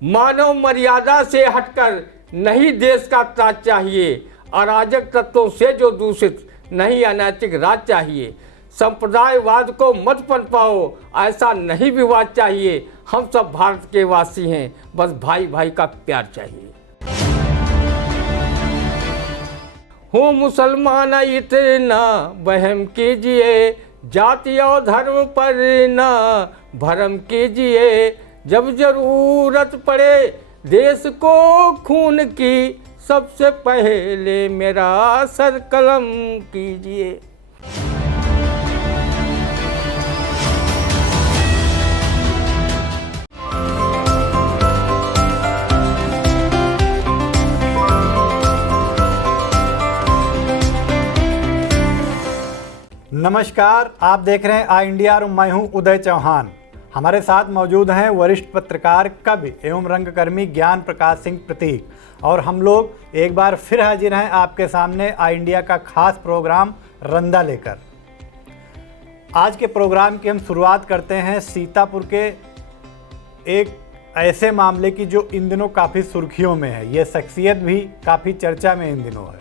मानव मर्यादा से हटकर नहीं देश का ताज चाहिए, अराजक तत्वों से जो दूषित नहीं अनैतिक राज चाहिए, संप्रदायवाद को मत पनपाओ ऐसा नहीं विवाद चाहिए, हम सब भारत के वासी हैं, बस भाई भाई का प्यार चाहिए। हो मुसलमान इतना वहम कीजिए, जाति और धर्म पर ना भरम कीजिए, जब जरूरत पड़े देश को खून की, सबसे पहले मेरा सर कलम कीजिए। नमस्कार, आप देख रहे हैं आई इंडिया और मैं हूं उदय चौहान। हमारे साथ मौजूद हैं वरिष्ठ पत्रकार, कवि एवं रंगकर्मी ज्ञान प्रकाश सिंह प्रतीक, और हम लोग एक बार फिर हाजिर हैं आपके सामने आई इंडिया का खास प्रोग्राम रंदा लेकर। आज के प्रोग्राम की हम शुरुआत करते हैं सीतापुर के एक ऐसे मामले की जो इन दिनों काफ़ी सुर्खियों में है। ये शख्सियत भी काफ़ी चर्चा में इन दिनों है।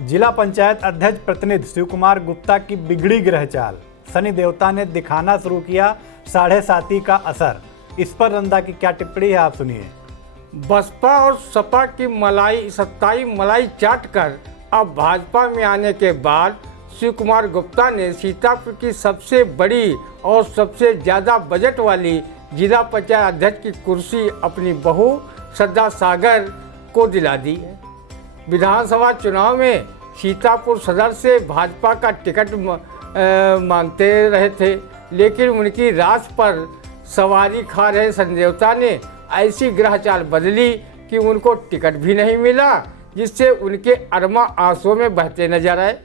जिला पंचायत अध्यक्ष प्रतिनिधि शिव कुमार गुप्ता की बिगड़ी ग्रह चाल, शनि देवता ने दिखाना शुरू किया 7.5 का असर। इस पर रंदा की क्या टिप्पणी है, आप सुनिए। बसपा और सपा की सत्ताई मलाई चाट कर अब भाजपा में आने के बाद शिव कुमार गुप्ता ने सीतापुर की सबसे बड़ी और सबसे ज़्यादा बजट वाली जिला पंचायत अध्यक्ष की कुर्सी अपनी बहू श्रद्धा सागर को दिला दी है। विधानसभा चुनाव में सीतापुर सदर से भाजपा का टिकट मांगते रहे थे, लेकिन उनकी रास पर सवारी खा रहे शनि देवता ने ऐसी ग्रह चाल बदली कि उनको टिकट भी नहीं मिला, जिससे उनके अरमा आंसुओं में बहते नजर आए।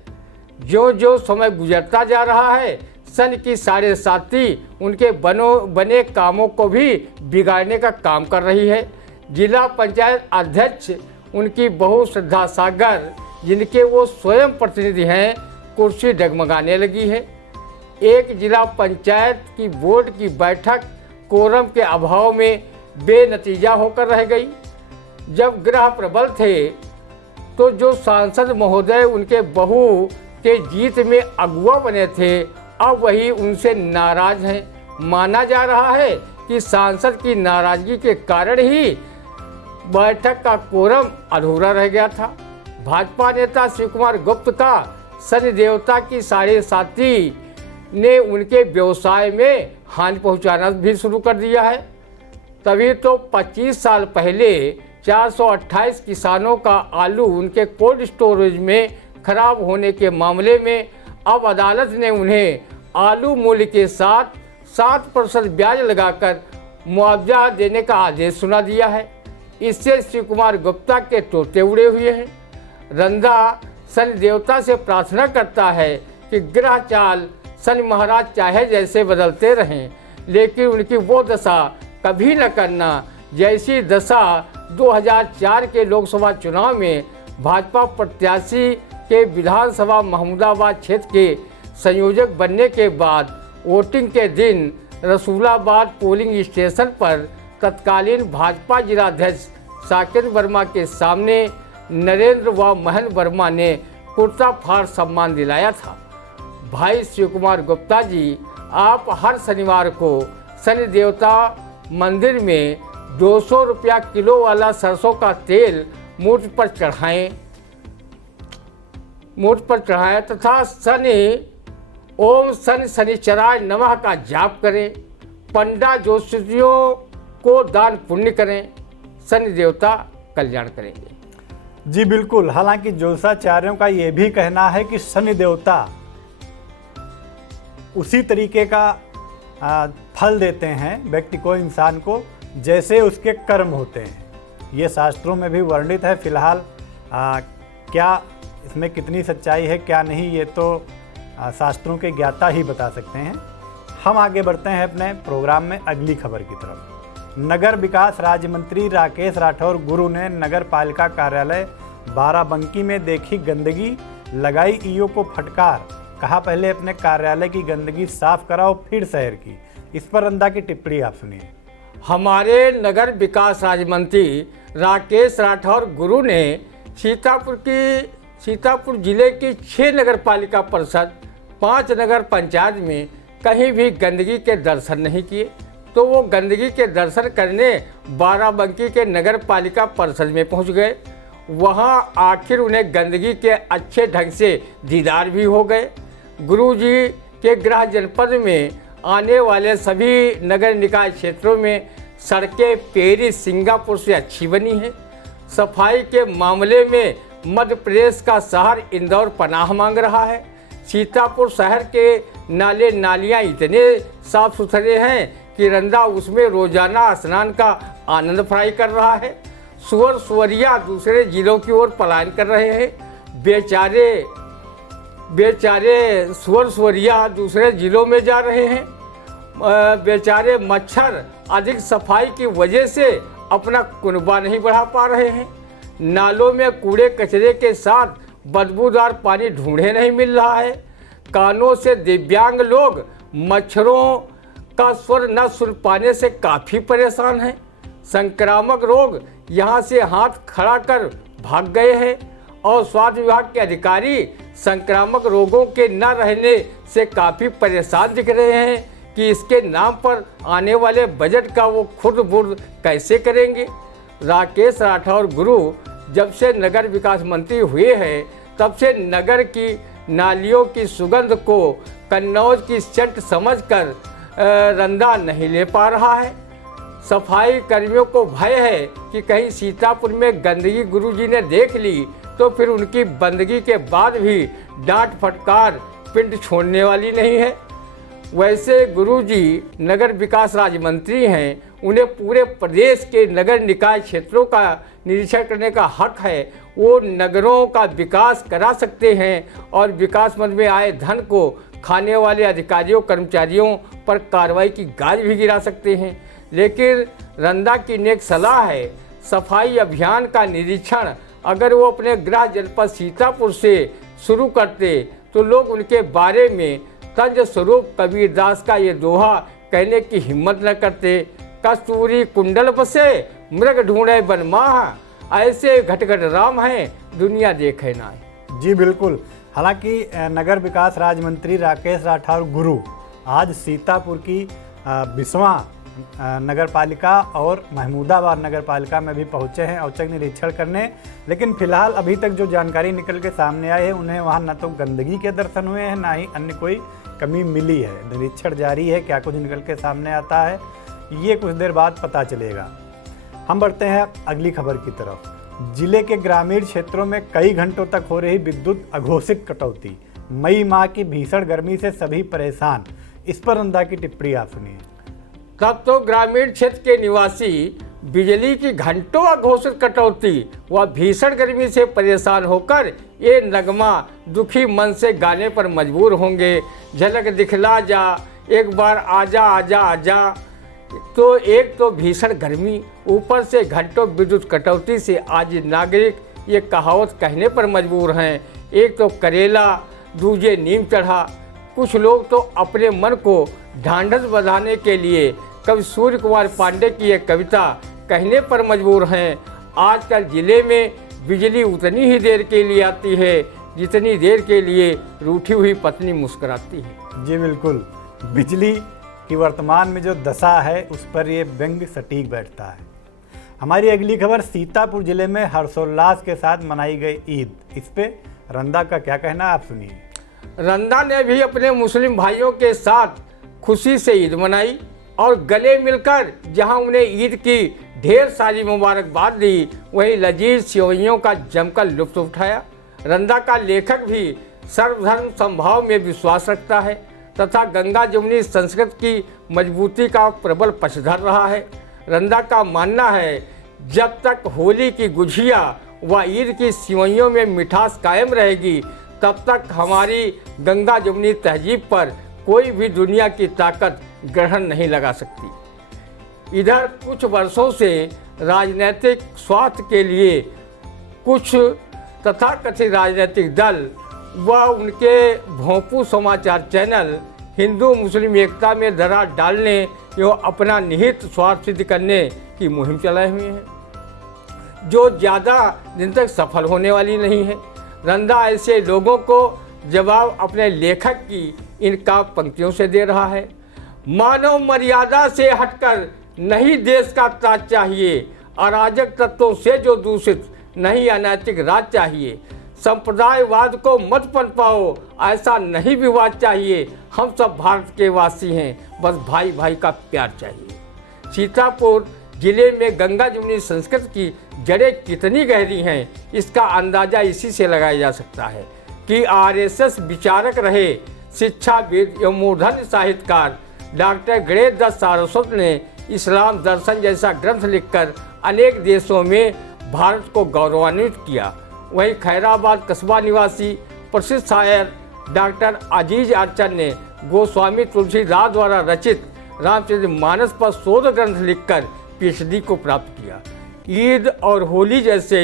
जो जो समय गुजरता जा रहा है, शनि की 7.5 उनके बने कामों को भी बिगाड़ने का काम कर रही है। जिला पंचायत अध्यक्ष उनकी बहू श्रद्धा सागर, जिनके वो स्वयं प्रतिनिधि हैं, कुर्सी डगमगाने लगी है। एक जिला पंचायत की बोर्ड की बैठक कोरम के अभाव में बेनतीजा होकर रह गई। जब ग्रह प्रबल थे तो जो सांसद महोदय उनके बहू के जीत में अगुआ बने थे, अब वही उनसे नाराज हैं। माना जा रहा है कि सांसद की नाराजगी के कारण ही बैठक का कोरम अधूरा रह गया था। भाजपा नेता शिव कुमार गुप्ता का शनि देवता की 7.5 ने उनके व्यवसाय में हानि पहुंचाना भी शुरू कर दिया है। तभी तो 25 साल पहले 428 किसानों का आलू उनके कोल्ड स्टोरेज में खराब होने के मामले में अब अदालत ने उन्हें आलू मूल्य के साथ 7% ब्याज लगाकर मुआवजा देने का आदेश सुना दिया है। इससे शिव कुमार गुप्ता के तोते उड़े हुए हैं। रंदा शनि देवता से प्रार्थना करता है कि ग्रह चाल शनि महाराज चाहे जैसे बदलते रहें, लेकिन उनकी वो दशा कभी न करना जैसी दशा 2004 के लोकसभा चुनाव में भाजपा प्रत्याशी के विधानसभा महमूदाबाद क्षेत्र के संयोजक बनने के बाद वोटिंग के दिन रसूलाबाद पोलिंग स्टेशन पर तत्कालीन भाजपा जिलाध्यक्ष साकेत वर्मा के सामने नरेंद्र व महन वर्मा ने कुर्ता फाड़ सम्मान दिलाया था। भाई शिव कुमार गुप्ता जी, आप हर शनिवार को शनि देवता मंदिर में 200 रुपया किलो वाला सरसों का तेल मूठ पर चढ़ाएं तथा ओम शनि शनिचराय नमः का जाप करें। पंडा ज्योतिषियों को दान पुण्य करें, शनि देवता कल्याण करेंगे। जी बिल्कुल। हालांकि ज्योतिषाचार्यों का ये भी कहना है कि शनि देवता उसी तरीके का फल देते हैं व्यक्ति को, इंसान को, जैसे उसके कर्म होते हैं। ये शास्त्रों में भी वर्णित है। फिलहाल क्या इसमें कितनी सच्चाई है क्या नहीं, ये तो शास्त्रों के ज्ञाता ही बता सकते हैं। हम आगे बढ़ते हैं अपने प्रोग्राम में अगली खबर की तरफ। नगर विकास राज्य मंत्री राकेश राठौर गुरु ने नगर पालिका कार्यालय बाराबंकी में देखी गंदगी, लगाई ईओ को फटकार। कहा पहले अपने कार्यालय की गंदगी साफ कराओ फिर शहर की। इस पर रंदा की टिप्पणी आप सुनिए। हमारे नगर विकास राज्य मंत्री राकेश राठौर गुरु ने सीतापुर जिले की 6 नगर पालिका परिषद 5 नगर पंचायत में कहीं भी गंदगी के दर्शन नहीं किए, तो वो गंदगी के दर्शन करने बाराबंकी के नगर पालिका परिषद में पहुंच गए। वहां आखिर उन्हें गंदगी के अच्छे ढंग से दीदार भी हो गए। गुरुजी के गृह जनपद में आने वाले सभी नगर निकाय क्षेत्रों में सड़कें पेरिस सिंगापुर से अच्छी बनी हैं। सफाई के मामले में मध्य प्रदेश का शहर इंदौर पनाह मांग रहा है। सीतापुर शहर के नाले नालियाँ इतने साफ सुथरे हैं कि रंदा उसमें रोजाना स्नान का आनंद फ्राई कर रहा है। सुअर सुअरिया दूसरे जिलों की ओर पलायन कर रहे हैं। बेचारे सुअर सुअरिया दूसरे जिलों में जा रहे हैं। बेचारे मच्छर अधिक सफाई की वजह से अपना कुनबा नहीं बढ़ा पा रहे हैं। नालों में कूड़े कचरे के साथ बदबूदार पानी ढूंढे नहीं मिल रहा है। कानों से दिव्यांग लोग मच्छरों का स्वर न सुन पाने से काफ़ी परेशान हैं। संक्रामक रोग यहाँ से हाथ खड़ा कर भाग गए हैं और स्वास्थ्य विभाग के अधिकारी संक्रामक रोगों के न रहने से काफ़ी परेशान दिख रहे हैं कि इसके नाम पर आने वाले बजट का वो खुर्द बुर्द कैसे करेंगे। राकेश राठौर गुरु जब से नगर विकास मंत्री हुए हैं तब से नगर की नालियों की सुगंध को कन्नौज की सेंट समझकर रंदा नहीं ले पा रहा है। सफाई कर्मियों को भय है कि कहीं सीतापुर में गंदगी गुरुजी ने देख ली तो फिर उनकी बंदगी के बाद भी डांट फटकार पिंड छोड़ने वाली नहीं है। वैसे गुरुजी नगर विकास राज्य मंत्री हैं, उन्हें पूरे प्रदेश के नगर निकाय क्षेत्रों का निरीक्षण करने का हक है। वो नगरों का विकास करा सकते हैं और विकास मद में आए धन को खाने वाले अधिकारियों कर्मचारियों पर कार्रवाई की गाज भी गिरा सकते हैं। लेकिन रंदा की नेक सलाह है, सफाई अभियान का निरीक्षण अगर वो अपने गृह जनपद सीतापुर से शुरू करते तो लोग उनके बारे में तंज स्वरूप कबीरदास का ये दोहा कहने की हिम्मत न करते। कस्तूरी कुंडल बसे मृग ढूंढे बनमाह, ऐसे घटघट राम हैं दुनिया देखे नाय। जी बिल्कुल। हालांकि नगर विकास राज्य मंत्री राकेश राठौर गुरु आज सीतापुर की 20वां नगर पालिका और महमूदाबाद नगर पालिका में भी पहुंचे हैं औचक निरीक्षण करने। लेकिन फिलहाल अभी तक जो जानकारी निकल के सामने आई है उन्हें वहां न तो गंदगी के दर्शन हुए हैं, ना ही अन्य कोई कमी मिली है। निरीक्षण जारी है, क्या कुछ निकल के सामने आता है ये कुछ देर बाद पता चलेगा। हम बढ़ते हैं अगली खबर की तरफ। जिले के ग्रामीण क्षेत्रों में कई घंटों तक हो रही विद्युत अघोषित कटौती, मई माह की भीषण गर्मी से सभी परेशान। इस पर रंदा की टिप्पणी आप सुनिए। तब तो ग्रामीण क्षेत्र के निवासी बिजली की घंटों अघोषित कटौती व भीषण गर्मी से परेशान होकर ये नगमा दुखी मन से गाने पर मजबूर होंगे। झलक दिखला जा, एक बार आजा आजा आजा। तो एक तो भीषण गर्मी, ऊपर से घंटों विद्युत कटौती से आज नागरिक ये कहावत कहने पर मजबूर हैं, एक तो करेला दूजे नीम चढ़ा। कुछ लोग तो अपने मन को ढांढस बंधाने के लिए कवि सूर्य कुमार पांडे की एक कविता कहने पर मजबूर हैं। आजकल जिले में बिजली उतनी ही देर के लिए आती है जितनी देर के लिए रूठी हुई पत्नी मुस्कुराती है। जी बिल्कुल। बिजली की वर्तमान में जो दशा है उस पर ये व्यंग सटीक बैठता है। हमारी अगली खबर, सीतापुर जिले में हर्षोल्लास के साथ मनाई गई ईद। इस पे रंदा का क्या कहना है आप सुनिए। रंदा ने भी अपने मुस्लिम भाइयों के साथ खुशी से ईद मनाई और गले मिलकर जहां उन्हें ईद की ढेर सारी मुबारकबाद दी, वहीं लजीज सेवइयों का जमकर लुत्फ उठाया। रंदा का लेखक भी सर्वधर्म समभाव में विश्वास रखता है तथा गंगा जमुनी संस्कृत की मजबूती का प्रबल पक्षधर रहा है। रंदा का मानना है जब तक होली की गुझिया व ईद की सेवइयों में मिठास कायम रहेगी तब तक हमारी गंगा जमुनी तहजीब पर कोई भी दुनिया की ताकत ग्रहण नहीं लगा सकती। इधर कुछ वर्षों से राजनीतिक स्वार्थ के लिए कुछ तथाकथित राजनीतिक दल व उनके भोंपू समाचार चैनल हिंदू मुस्लिम एकता में दरार डालने एवं अपना निहित स्वार्थ सिद्ध करने की मुहिम चलाए हुए हैं, जो ज़्यादा दिन तक सफल होने वाली नहीं है। रंधा ऐसे लोगों को जवाब अपने लेखक की इन काव्य पंक्तियों से दे रहा है। मानव मर्यादा से हटकर नहीं देश का ताज चाहिए, अराजक तत्वों से जो दूषित नहीं अनैतिक राज चाहिए। संप्रदायवाद को मत पनपाओ, ऐसा नहीं विवाद चाहिए। हम सब भारत के वासी हैं, बस भाई भाई का प्यार चाहिए। सीतापुर जिले में गंगा जमुनी संस्कृत की जड़ें कितनी गहरी हैं, इसका अंदाज़ा इसी से लगाया जा सकता है कि आरएसएस विचारक रहे शिक्षाविद एवं मूर्धन्य साहित्यकार डॉक्टर गणेश दत्त सारस्वत ने इस्लाम दर्शन जैसा ग्रंथ लिखकर अनेक देशों में भारत को गौरवान्वित किया। वहीं खैराबाद कस्बा निवासी प्रसिद्ध शायर डॉक्टर अजीज अर्चन ने गोस्वामी तुलसीदास द्वारा रचित रामचरितमानस पर शोध ग्रंथ लिखकर पीएचडी को प्राप्त किया। ईद और होली जैसे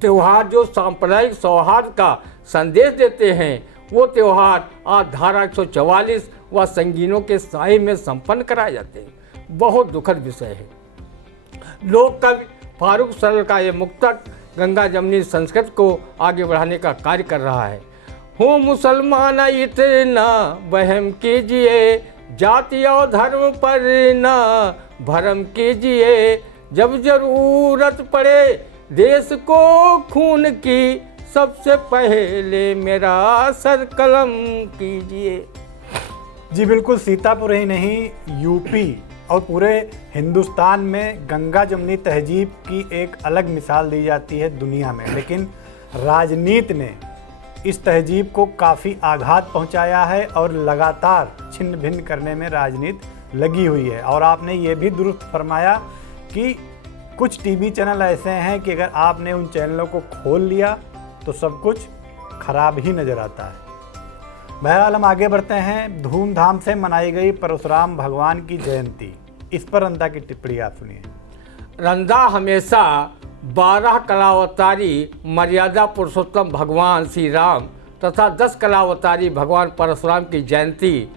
त्यौहार जो सांप्रदायिक सौहार्द का संदेश देते हैं, वो त्यौहार आज धारा 144 व संगीनों के साए में संपन्न कराए जाते हैं। बहुत दुखद विषय है। लोक कवि फारूक सरल का ये मुक्तक गंगा जमुनी संस्कृत को आगे बढ़ाने का कार्य कर रहा है। हो मुसलमान इतना वहम कीजिए, जाति और धर्म पर ना भरम कीजिए। जब जरूरत पड़े देश को खून की, सबसे पहले मेरा सर कलम कीजिए। जी बिल्कुल, सीतापुर ही नहीं यूपी और पूरे हिंदुस्तान में गंगा जमुनी तहजीब की एक अलग मिसाल दी जाती है दुनिया में, लेकिन राजनीति ने इस तहजीब को काफ़ी आघात पहुंचाया है और लगातार छिन्न भिन्न करने में राजनीति लगी हुई है। और आपने ये भी दुरुस्त फरमाया कि कुछ टीवी चैनल ऐसे हैं कि अगर आपने उन चैनलों को खोल लिया तो सब कुछ खराब ही नज़र आता है। बहरहाल हम आगे बढ़ते हैं। धूमधाम से मनाई गई परशुराम भगवान की जयंती, इस पर रंधा की टिप्पणी आप सुनिए। रंधा हमेशा 12 कलावतारी मर्यादा पुरुषोत्तम भगवान श्री राम तथा 10 कलावतारी भगवान परशुराम की जयंती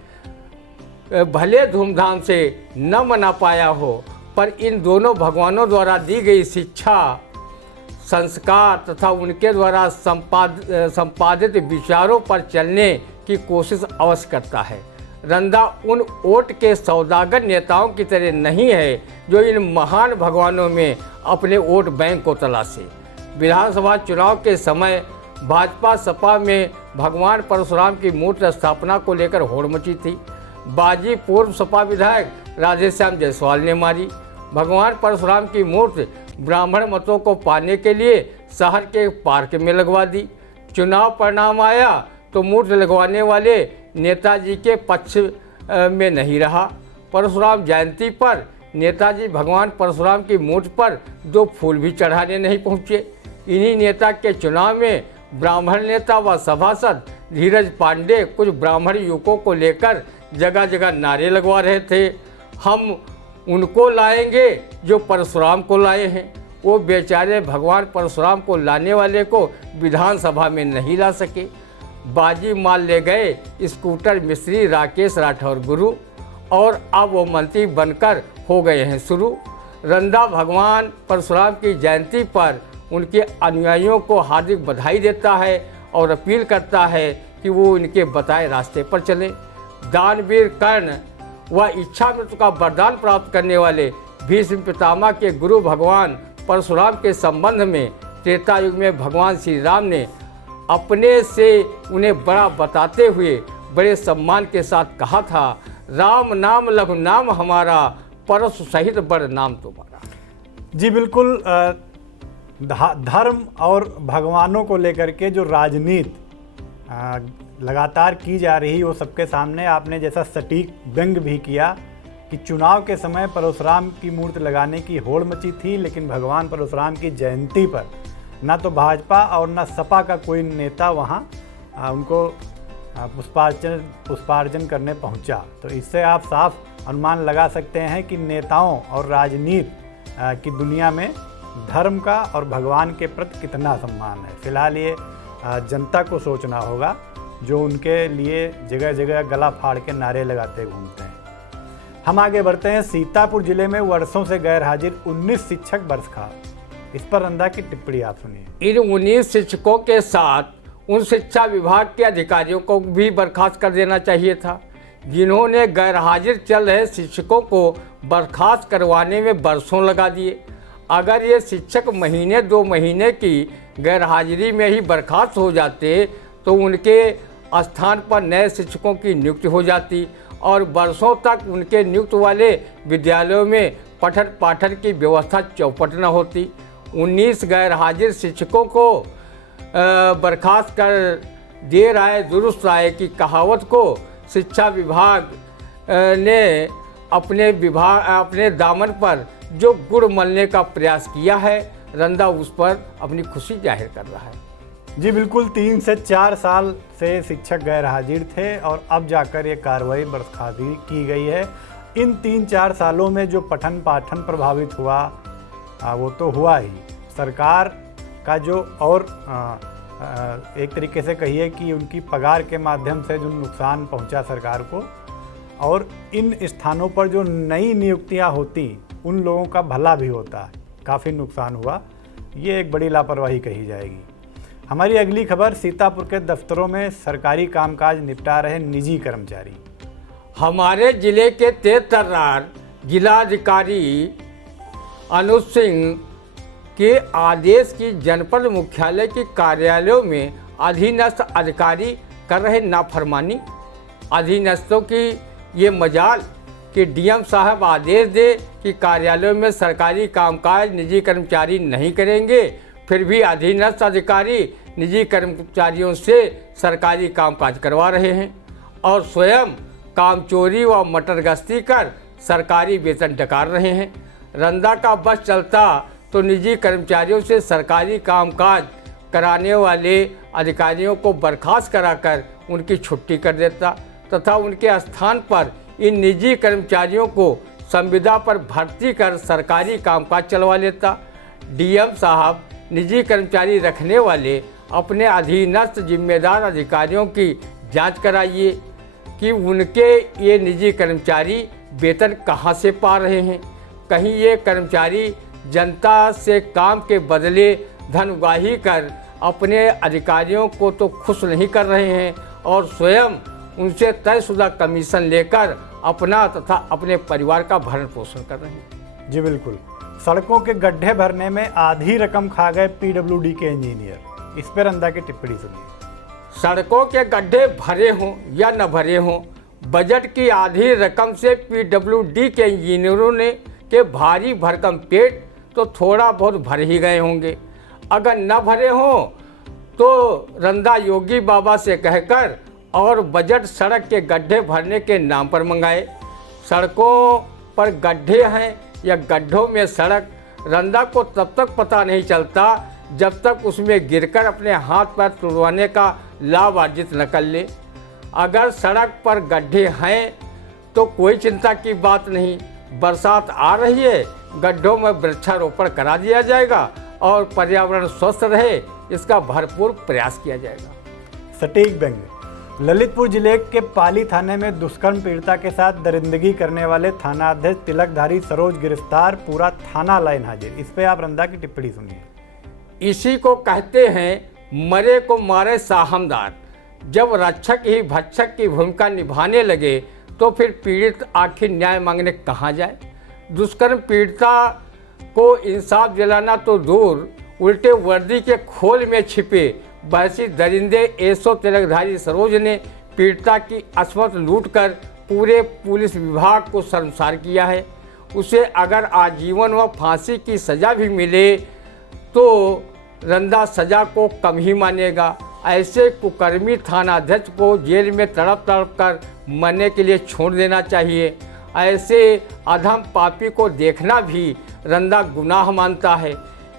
भले धूमधाम से न मना पाया हो, पर इन दोनों भगवानों द्वारा दी गई शिक्षा, संस्कार तथा उनके द्वारा संपादित विचारों पर चलने की कोशिश अवश्य करता है। रंधा उन वोट के सौदागर नेताओं की तरह नहीं है जो इन महान भगवानों में अपने वोट बैंक को तलाशे। विधानसभा चुनाव के समय भाजपा सपा में भगवान परशुराम की मूर्ति स्थापना को लेकर होड़ मची थी। बाजी पूर्व सपा विधायक राधेश्याम जायसवाल ने मारी। भगवान परशुराम की मूर्ति ब्राह्मण मतों को पाने के लिए शहर के पार्क में लगवा दी। चुनाव परिणाम आया तो मूर्ति लगवाने वाले नेताजी के पक्ष में नहीं रहा। परशुराम जयंती पर नेताजी भगवान परशुराम की मूर्ति पर 2 फूल भी चढ़ाने नहीं पहुँचे। इन्हीं नेता के चुनाव में ब्राह्मण नेता व सभासद धीरज पांडे कुछ ब्राह्मण युवकों को लेकर जगह जगह नारे लगवा रहे थे, हम उनको लाएंगे जो परशुराम को लाए हैं। वो बेचारे भगवान परशुराम को लाने वाले को विधानसभा में नहीं ला सके। बाजी मार ले गए स्कूटर मिस्त्री राकेश राठौर गुरु, और अब वो मंत्री बनकर हो गए हैं शुरू। रंधा भगवान परशुराम की जयंती पर उनके अनुयायियों को हार्दिक बधाई देता है और अपील करता है कि वो इनके बताए रास्ते पर चलें। दानवीर कर्ण व इच्छा मृत्यु का वरदान प्राप्त करने वाले भीष्म पितामह के गुरु भगवान परशुराम के संबंध में त्रेता युग में भगवान श्री राम ने अपने से उन्हें बड़ा बताते हुए बड़े सम्मान के साथ कहा था, राम नाम लघु नाम हमारा, परशु सहित बड़ नाम तुम्हारा। जी बिल्कुल, धर्म और भगवानों को लेकर के जो राजनीति लगातार की जा रही वो सबके सामने आपने जैसा सटीक व्यंग भी किया कि चुनाव के समय परशुराम की मूर्ति लगाने की होड़ मची थी, लेकिन भगवान परशुराम की जयंती पर ना तो भाजपा और ना सपा का कोई नेता वहाँ उनको पुष्पार्चन करने पहुँचा। तो इससे आप साफ अनुमान लगा सकते हैं कि नेताओं और राजनीति की दुनिया में धर्म का और भगवान के प्रति कितना सम्मान है। फिलहाल ये जनता को सोचना होगा जो उनके लिए जगह जगह गला फाड़ के नारे लगाते घूमते हैं। हम आगे बढ़ते हैं। सीतापुर जिले में वर्षों से गैर हाजिर 19 शिक्षक बर्खास्त। इस पर रंदा की टिप्पणी आप सुनिए। इन 19 शिक्षकों के साथ उन शिक्षा विभाग के अधिकारियों को भी बर्खास्त कर देना चाहिए था, जिन्होंने गैर हाजिर चल रहे शिक्षकों को बर्खास्त करवाने में बरसों लगा दिए। अगर ये शिक्षक महीने 2 महीने की गैर हाजिरी में ही बर्खास्त हो जाते तो उनके स्थान पर नए शिक्षकों की नियुक्ति हो जाती और बरसों तक उनके नियुक्त वाले विद्यालयों में पठन पाठन की व्यवस्था चौपट न होती। 19 गैर हाजिर शिक्षकों को बर्खास्त कर देर आए दुरुस्त आए की कहावत को शिक्षा विभाग ने अपने दामन पर जो गुड़ मलने का प्रयास किया है, रंदा उस पर अपनी खुशी जाहिर कर रहा है। जी बिल्कुल, 3 से 4 साल से शिक्षक गैर हाजिर थे और अब जाकर ये कार्रवाई बर्खास्ती की गई है। इन 3-4 सालों में जो पठन पाठन प्रभावित हुआ वो तो हुआ ही। सरकार का जो और एक तरीके से कहिए कि उनकी पगार के माध्यम से जो नुकसान पहुंचा सरकार को, और इन स्थानों पर जो नई नियुक्तियां होती उन लोगों का भला भी होता, काफ़ी नुकसान हुआ। ये एक बड़ी लापरवाही कही जाएगी। हमारी अगली खबर, सीतापुर के दफ्तरों में सरकारी कामकाज निपटा रहे निजी कर्मचारी। हमारे जिले के तेतर्रार जिलाधिकारी अनुज सिंह के आदेश की जनपद मुख्यालय के कार्यालयों में अधीनस्थ अधिकारी कर रहे नाफरमानी। अधीनस्थों की ये मजाल कि डीएम साहब आदेश दे कि कार्यालयों में सरकारी कामकाज निजी कर्मचारी नहीं करेंगे, फिर भी अधीनस्थ अधिकारी निजी कर्मचारियों से सरकारी कामकाज करवा रहे हैं और स्वयं कामचोरी व मटरगश्ती कर सरकारी वेतन डकार रहे हैं। रंदा का बस चलता तो निजी कर्मचारियों से सरकारी कामकाज कराने वाले अधिकारियों को बर्खास्त कराकर उनकी छुट्टी कर देता तथा उनके स्थान पर इन निजी कर्मचारियों को संविदा पर भर्ती कर सरकारी कामकाज चलवा लेता। डीएम साहब निजी कर्मचारी रखने वाले अपने अधीनस्थ जिम्मेदार अधिकारियों की जांच कराइए कि उनके ये निजी कर्मचारी वेतन कहां से पा रहे हैं। कहीं ये कर्मचारी जनता से काम के बदले धन उगाही कर अपने अधिकारियों को तो खुश नहीं कर रहे हैं और स्वयं उनसे तयशुदा कमीशन लेकर अपना तथा अपने परिवार का भरण पोषण कर रहे हैं। जी बिल्कुल, सड़कों के गड्ढे भरने में आधी रकम खा गए पीडब्ल्यूडी के इंजीनियर। इस पर रंदा की टिप्पणी सुनिए। सड़कों के गड्ढे भरे हों या न भरे हों, बजट की आधी रकम से पीडब्ल्यूडी के इंजीनियरों ने के भारी भरकम पेट तो थोड़ा बहुत भर ही गए होंगे। अगर न भरे हों तो रंदा योगी बाबा से कहकर और बजट सड़क के गड्ढे भरने के नाम पर मंगाए। सड़कों पर गड्ढे हैं या गड्ढों में सड़क, रंदा को तब तक पता नहीं चलता जब तक उसमें गिरकर अपने हाथ पैर तुड़वाने का लाभ अर्जित न कर ले। अगर सड़क पर गड्ढे हैं तो कोई चिंता की बात नहीं, बरसात आ रही है, गड्ढों में वृक्षारोपण करा दिया जाएगा और पर्यावरण स्वस्थ रहे इसका भरपूर प्रयास किया जाएगा। सटीक व्यंग। ललितपुर जिले के पाली थाने में दुष्कर्म पीड़िता के साथ दरिंदगी करने वाले थानाध्यक्ष तिलकधारी सरोज गिरफ्तार, पूरा थाना लाइन हाजिर। इस पे आप रंदा की टिप्पणी सुनिए। इसी को कहते हैं मरे को मारे साहमदार। जब रक्षक ही भक्षक की भूमिका निभाने लगे तो फिर पीड़ित आखिर न्याय मांगने कहाँ जाए। दुष्कर्म पीड़िता को इंसाफ दिलाना तो दूर, उल्टे वर्दी के खोल में छिपे बहसी दरिंदे एसो तिलकधारी सरोज ने पीड़िता की अस्मत लूटकर पूरे पुलिस विभाग को शर्मसार किया है। उसे अगर आजीवन व फांसी की सज़ा भी मिले तो रंदा सज़ा को कम ही मानेगा। ऐसे कुकर्मी थानाध्यक्ष को जेल में तड़प तड़प कर मरने के लिए छोड़ देना चाहिए। ऐसे अधम पापी को देखना भी रंदा गुनाह मानता है।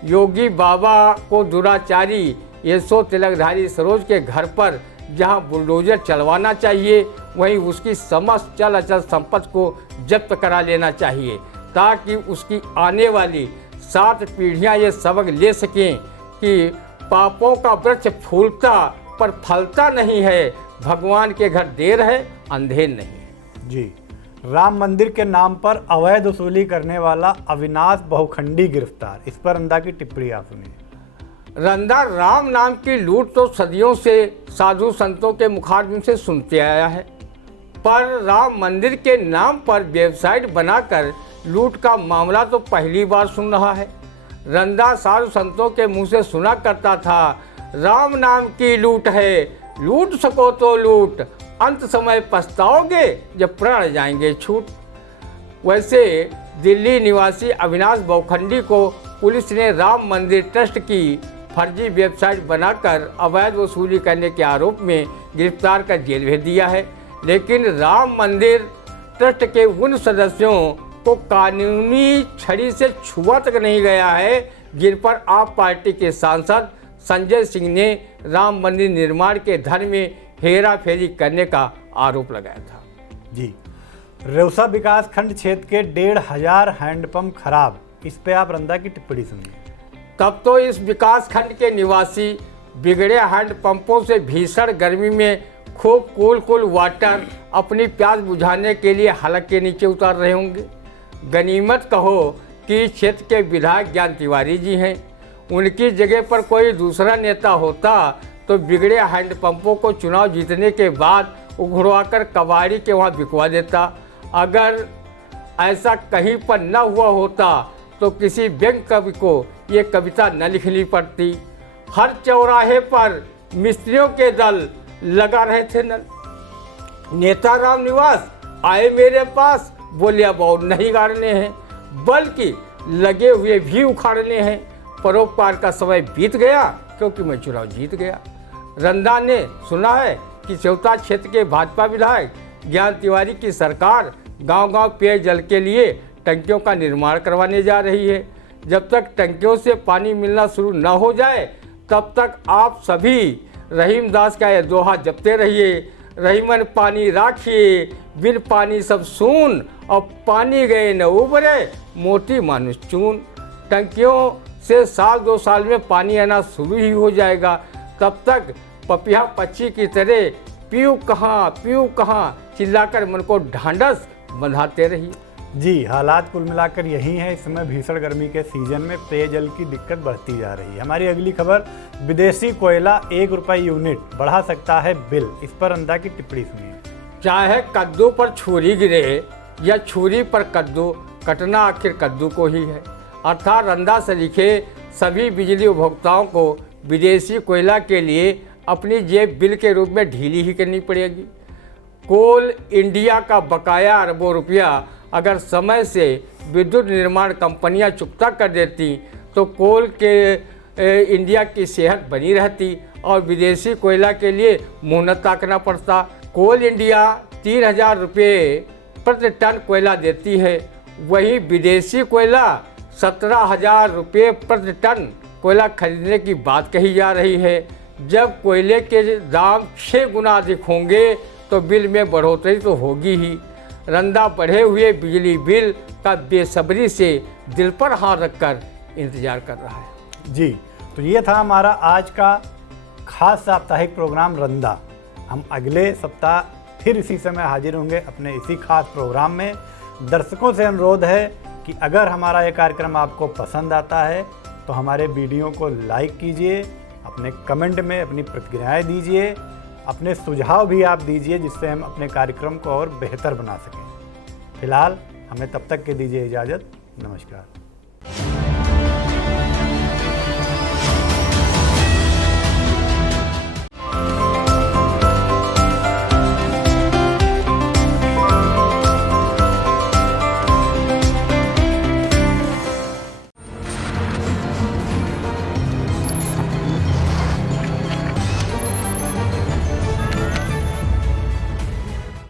योगी बाबा को दुराचारी एसो तिलकधारी सरोज के घर पर जहां बुलडोजर चलवाना चाहिए वहीं उसकी समस्त चल अचल संपत्ति को जब्त करा लेना चाहिए ताकि उसकी आने वाली 7 पीढ़ियां ये सबक ले सकें कि पापों का वृक्ष फूलता पर फलता नहीं है, भगवान के घर देर है, अंधेर नहीं है। जी, राम मंदिर के नाम पर अवैध वसूली करने वाला अविनाश बहुखंडी गिरफ्तार। इस पर रंदा की टिप्पणी आप सुनिए। रंदा राम नाम की लूट तो सदियों से साधु संतों के मुखारबिन से सुनते आया है, पर राम मंदिर के नाम पर वेबसाइट बनाकर लूट का मामला तो पहली बार सुन रहा है। रंदा साधु संतों के मुंह से सुना करता था, राम नाम की लूट है, लूट सको तो लूट, अंत समय पछताओगे जब प्राण जाएंगे छूट। वैसे दिल्ली निवासी अविनाश बहुखंडी को पुलिस ने राम मंदिर ट्रस्ट की फर्जी वेबसाइट बनाकर अवैध वसूली करने के आरोप में गिरफ्तार कर जेल भेज दिया है। लेकिन राम मंदिर ट्रस्ट के उन सदस्यों को कानूनी छड़ी से छुआ तक नहीं गया है जिन पर आप पार्टी के सांसद संजय सिंह ने राम मंदिर निर्माण के धन में हेरा फेरी करने का आरोप लगाया था। जी, रेउसा विकास खंड क्षेत्र के 1,500 हैंडपंप खराब। इस पे आप रंदा की टिप्पणी सुनिए। तब तो इस विकास खंड के निवासी बिगड़े हैंडपंपों से भीषण गर्मी में खूब कूल वाटर अपनी प्यास बुझाने के लिए हलक के नीचे उतार रहे होंगे। गनीमत कहो कि क्षेत्र के विधायक ज्ञान तिवारी जी हैं। उनकी जगह पर कोई दूसरा नेता होता तो बिगड़े हैंडपंपों को चुनाव जीतने के बाद उघड़वाकर कबाड़ी के वहाँ बिकवा देता। अगर ऐसा कहीं पर न हुआ होता तो किसी व्यंग कवि को ये कविता न लिखनी पड़ती। हर चौराहे पर मिस्त्रियों के दल लगा रहे थे नल। नेता राम निवास आए मेरे पास, बोले अब और नहीं गाड़ने हैं, बल्कि लगे हुए भी उखाड़ने हैं। परोपकार का समय बीत गया क्योंकि मैं चुनाव जीत गया। रंदा ने सुना है कि चौथा क्षेत्र के भाजपा विधायक ज्ञान तिवारी की सरकार गांव-गांव पेयजल के लिए टंकियों का निर्माण करवाने जा रही है। जब तक टंकियों से पानी मिलना शुरू न हो जाए तब तक आप सभी रहीमदास का यह दोहा जपते रहिए, रहीमन पानी राखिए, बिन पानी सब सून, और पानी गए न उबरे, मोटी मानुष चून। टंकियों से साल 2 साल में पानी आना शुरू ही हो जाएगा। तब तक पपिया पक्षी की तरह पीऊ कहाँ चिल्लाकर मन को ढांढस बंधाते रहिए। जी, हालात कुल मिलाकर यही है। इस समय भीषण गर्मी के सीजन में पेयजल की दिक्कत बढ़ती जा रही है। हमारी अगली खबर, विदेशी कोयला ₹1 यूनिट बढ़ा सकता है बिल। इस पर रंदा की टिप्पणी सुनिए। चाहे कद्दू पर छुरी गिरे या छुरी पर कद्दू, कटना आखिर कद्दू को ही है। अर्थात रंदा से लिखे सभी बिजली उपभोक्ताओं को विदेशी कोयला के लिए अपनी जेब बिल के रूप में ढीली ही करनी पड़ेगी। कोल इंडिया का बकाया अरबों रुपया अगर समय से विद्युत निर्माण कंपनियां चुकता कर देती तो कोल के इंडिया की सेहत बनी रहती और विदेशी कोयला के लिए मुँह न ताकना पड़ता। कोल इंडिया 3,000 रुपये प्रति टन कोयला देती है, वहीं विदेशी कोयला 17,000 रुपये प्रति टन कोयला खरीदने की बात कही जा रही है। जब कोयले के दाम 6 गुना अधिक होंगे तो बिल में बढ़ोतरी तो होगी ही। रंदा बढ़े हुए बिजली बिल का बेसब्री से दिल पर हाथ रखकर इंतजार कर रहा है। जी, तो ये था हमारा आज का खास साप्ताहिक प्रोग्राम रंदा। हम अगले सप्ताह फिर इसी समय हाजिर होंगे अपने इसी खास प्रोग्राम में। दर्शकों से अनुरोध है कि अगर हमारा ये कार्यक्रम आपको पसंद आता है तो हमारे वीडियो को लाइक कीजिए, अपने कमेंट में अपनी प्रतिक्रियाएं दीजिए, अपने सुझाव भी आप दीजिए जिससे हम अपने कार्यक्रम को और बेहतर बना सकें। फिलहाल हमें तब तक के दीजिए इजाज़त। नमस्कार।